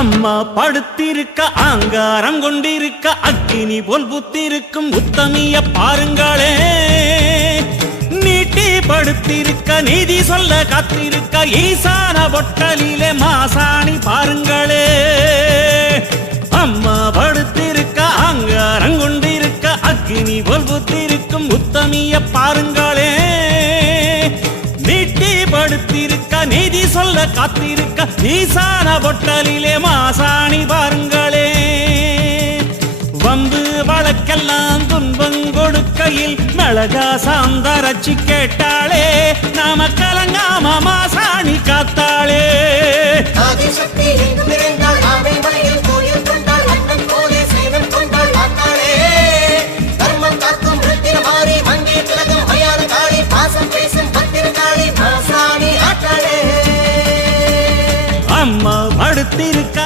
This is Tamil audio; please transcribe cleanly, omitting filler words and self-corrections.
அம்மா படுத்திருக்க ஆங்காரம் கொண்டிருக்க அக்கினி போல் புத்திருக்கும் உத்தமிய பாருங்களே. நீட்டி படுத்திருக்க நீதி சொல்ல காத்திருக்க ஈசான பொட்டலிலே மாசாணி பாருங்களே. அம்மா படுத்திருக்க ஆங்காரம் கொண்டிருக்க அக்கினி போல் புத்திருக்கும் உத்தமிய பாருங்களே. நீட்டி படுத்திருக்க நீதி சொல்ல காத்திருக்க ஈசான பொட்டலிலே மாசாணி பாருங்களே. வம்பு வழக்கெல்லாம் துன்பம் கொடுக்கையில் மிளகா சாந்தரச்சி கேட்டாளே. நாம கலங்காம மாசாணி காத்தாளே. அம்மா படுத்திருக்க